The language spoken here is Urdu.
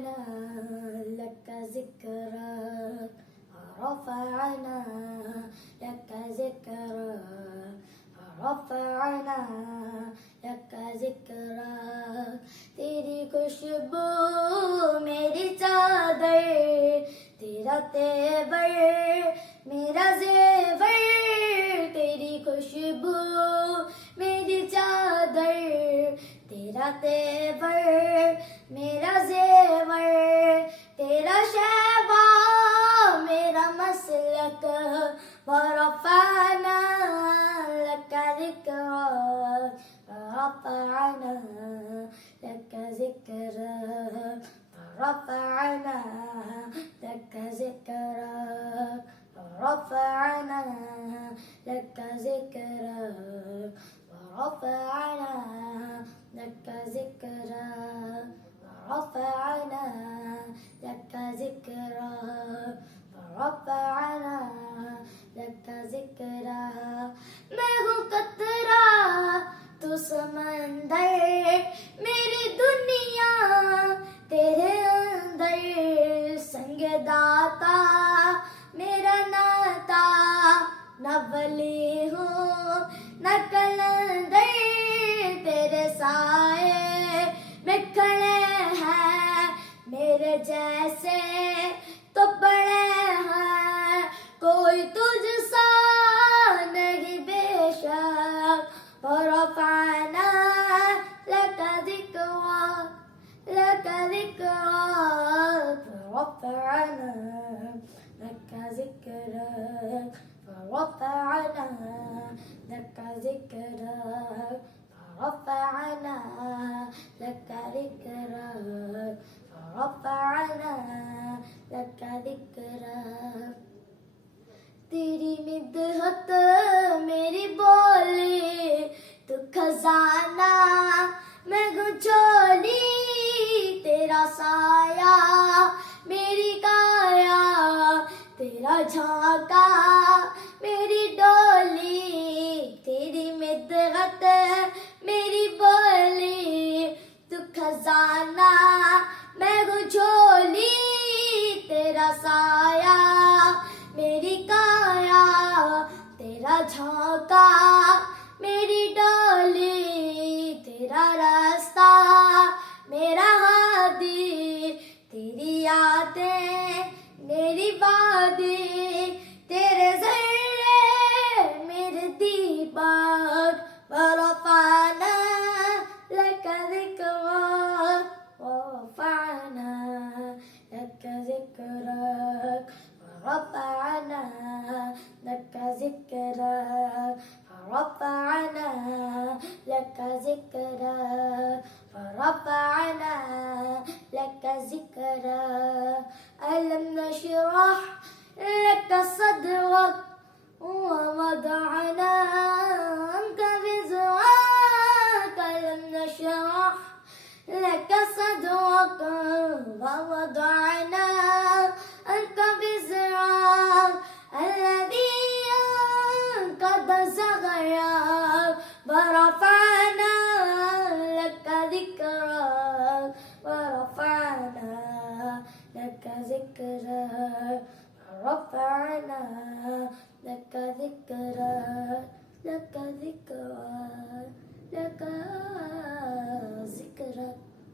ورفعنا لك ذكرك رفعنا لك ذكرك رفعنا لك ذكرك تیری خوشبو میری چادر تیرا تیور میرا زیور تیری خوشبو میری چادر تیرا تیور میرا زیور تیرا شیوا میرا مسلک ورفعنا لك ذكرك رفعنا لك ذكرك رفعنا لك ذكرك رفعنا لك ذكرك ورفعنا لك ذكرك رفعنا لك ذكرك رفعنا لك ذكرك میں ہوں قطرہ تو سمندر میری دنیا تیرے اندر سنگ داتا میرا ناتا نہ ولی ہوں نہ کلندر تیرے سائے میں کھڑے ہیں میرے جیسے تو بڑے ہیں کوئی تجھ سا نہیں بے شک ورفعنا لك ذكرك لك ذكرك رفعنا لك ذكرك رفعنا لك ذكرك رفعنا لك ذكرك رفعنا لك ذكرك تیری مدحت میری بولی تو خزانہ میں گچولی تیرا سایہ میری کایا تیرا جھانکا میری ڈولی تیری مدحت میری بولی تو خزانہ میں گچولی تیرا سایہ میری کایا تیرا جھانکا میری ڈولی تیرا راستہ میرا ہادی تیری یادیں میری وادی تیرے ذرے میرے دیباغ ورفعنا لك ذكرك ورفعنا لك ذكرك رفعنا لك ذكرك رفعنا لك ذكرك رفعنا لك ذكرك ألم نشرح لك صدرك ووضعنا عنك وزرك ألم نشرح لك صدرك ووضعنا عنك وزرك الذي أنقض ظهرك ورفعنا لك ذكرك ورفعنا لك ذكرك رفعنا لك ذكرك لك ذكرك